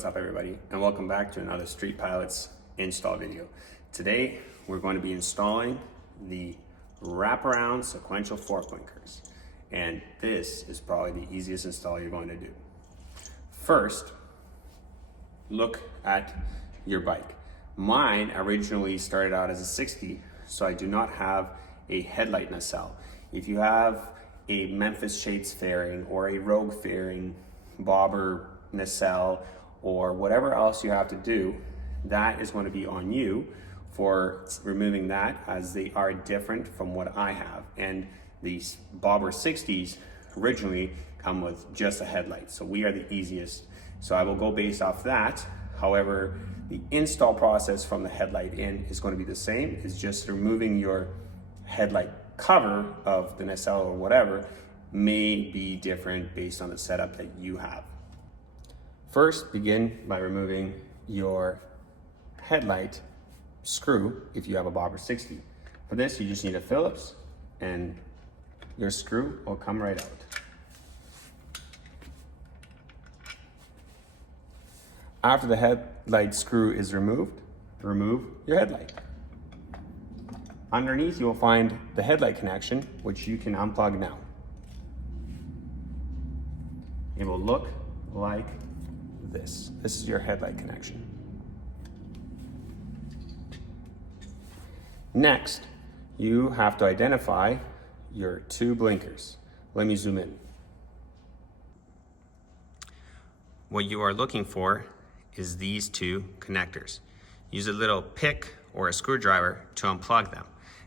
What's up everybody, and welcome back to another Streetpilots install video. Today we're going to be installing the wraparound sequential fork blinkers, and this is probably the easiest install you're going to do. First, look at your bike. Mine originally started out as a 60, so I do not have a headlight nacelle. If you have a Memphis Shades fairing or a Rogue fairing, bobber nacelle, or whatever else you have to do, that is going to be on you for removing that, as they are different from what I have. And these bobber 60s originally come with just a headlight, so we are the easiest. So I will go based off that. However, the install process from the headlight in is going to be the same. It's just removing your headlight cover of the nacelle or whatever may be different based on the setup that you have. First, begin by removing your headlight screw if you have a bobber 60. For this, you just need a Phillips and your screw will come right out. After the headlight screw is removed, remove your headlight. Underneath, you will find the headlight connection, which you can unplug now. It will look like this. This is your headlight connection. Next, you have to identify your two blinkers. Let me zoom in. What you are looking for is these two connectors. Use a little pick or a screwdriver to unplug them.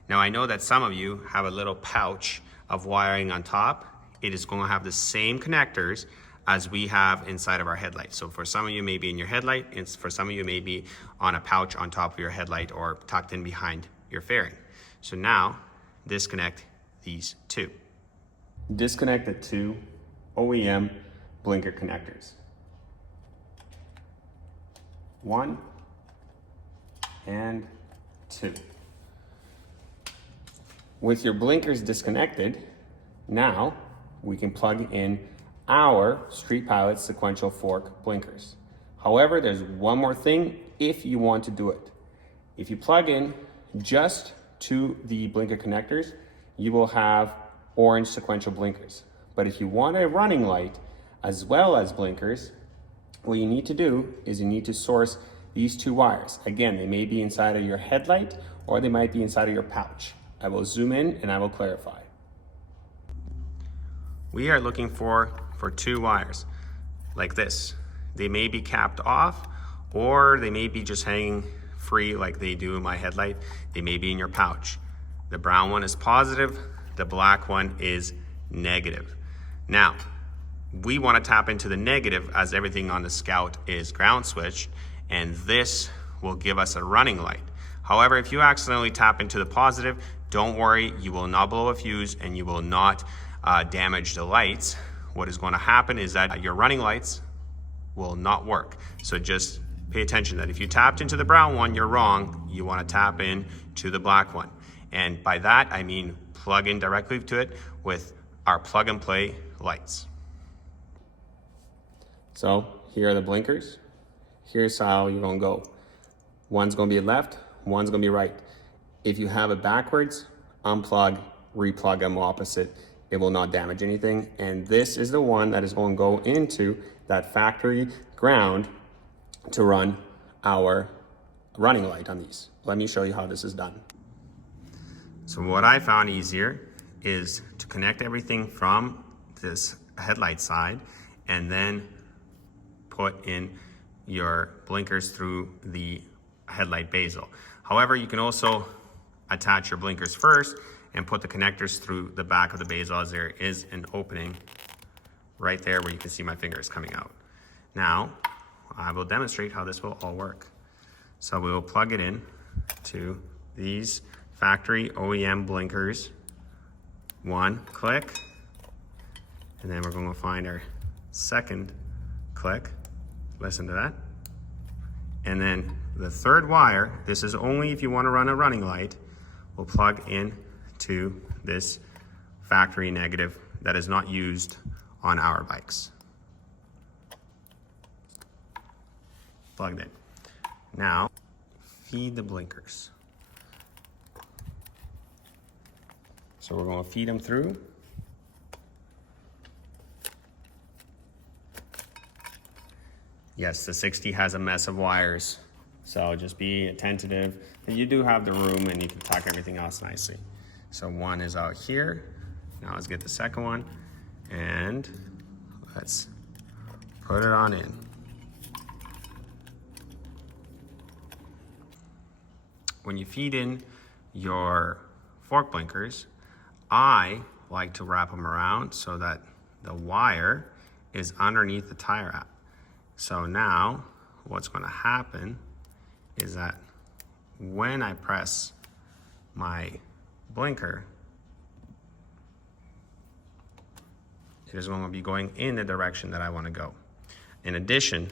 Now I know that some of you have a little pouch of wiring on top. It is going to have the same connectors as we have inside of our headlight. So for some of you, maybe in your headlight, and for some of you, maybe on a pouch on top of your headlight or tucked in behind your fairing. So now, disconnect these two. Disconnect the two OEM blinker connectors. One and two. With your blinkers disconnected, now we can plug in our Streetpilots Sequential Fork blinkers. However, there's one more thing if you want to do it. If you plug in just to the blinker connectors, you will have orange sequential blinkers. But if you want a running light as well as blinkers, what you need to do is you need to source these two wires. Again, they may be inside of your headlight or they might be inside of your pouch. I will zoom in and I will clarify. We are looking for two wires like this. They may be capped off or they may be just hanging free like they do in my headlight. They may be in your pouch. The brown one is positive, the black one is negative. Now, we want to tap into the negative as everything on the Scout is ground switched, and this will give us a running light. However, if you accidentally tap into the positive, don't worry, you will not blow a fuse and you will not damage the lights. What is going to happen is that your running lights will not work. So just pay attention that if you tapped into the brown one, you're wrong. You want to tap in to the black one. And by that, I mean plug in directly to it with our plug and play lights. So here are the blinkers. Here's how you're going to go. One's going to be left, one's going to be right. If you have it backwards, unplug, replug them opposite. It will not damage anything. And this is the one that is going to go into that factory ground to run our running light on these. Let me show you how this is done. So what I found easier is to connect everything from this headlight side and then put in your blinkers through the headlight bezel. However, you can also attach your blinkers first and put the connectors through the back of the bezel, as there is an opening right there where you can see my fingers coming out. Now, I will demonstrate how this will all work. So we will plug it in to these factory OEM blinkers. One click, and then we're going to find our second click. Listen to that. And then the third wire, this is only if you want to run a running light, will plug in to this factory negative that is not used on our bikes. plugged in. Now, feed the blinkers. So we're going to feed them through. Yes, the 60 has a mess of wires, so just be attentive that you do have the room and you can tuck everything else nicely. So one is out here. Now let's get the second one and let's put it on in. When you feed in your fork blinkers, I like to wrap them around so that the wire is underneath the tie wrap. So now what's going to happen is that when I press my blinker, it is going to be going in the direction that I want to go. In addition,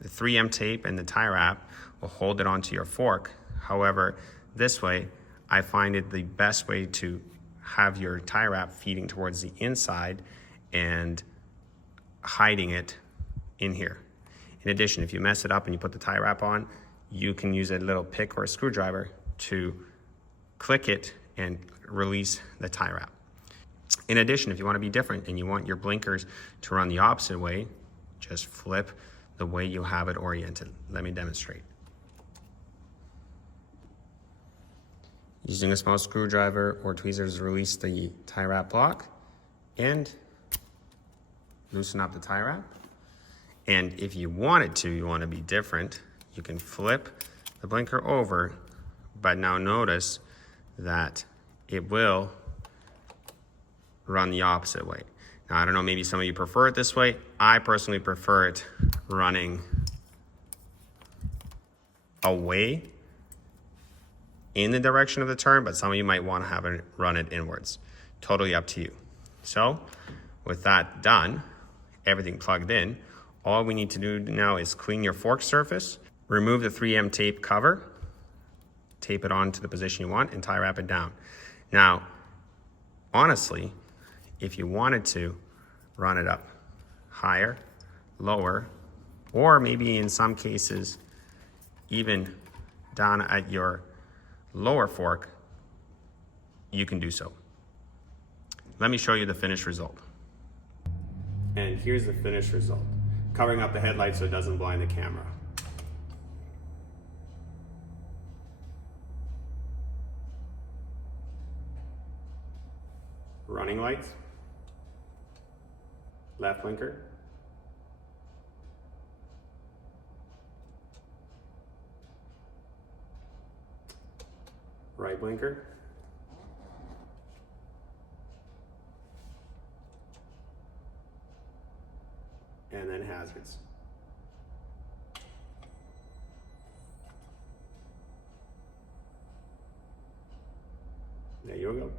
the 3M tape and the tie wrap will hold it onto your fork. However, this way, I find it the best way to have your tie wrap feeding towards the inside and hiding it in here. In addition, if you mess it up and you put the tie wrap on, you can use a little pick or a screwdriver to click it and release the tie wrap. In addition, if you want to be different and you want your blinkers to run the opposite way, just flip the way you have it oriented. Let me demonstrate. Using a small screwdriver or tweezers, release the tie wrap block and loosen up the tie wrap. And if you want to be different, you can flip the blinker over, but now notice that it will run the opposite way. Now, I don't know, maybe some of you prefer it this way. I personally prefer it running away in the direction of the turn, but some of you might want to have it run it inwards. Totally up to you. So with that done, everything plugged in, all we need to do now is clean your fork surface, remove the 3M tape cover, tape it on to the position you want, and tie wrap it down. Now, honestly, if you wanted to run it up higher, lower, or maybe in some cases, even down at your lower fork, you can do so. Let me show you the finished result. And here's the finished result. Covering up the headlight so it doesn't blind the camera. Running lights, left blinker, right blinker, and then hazards. There you go.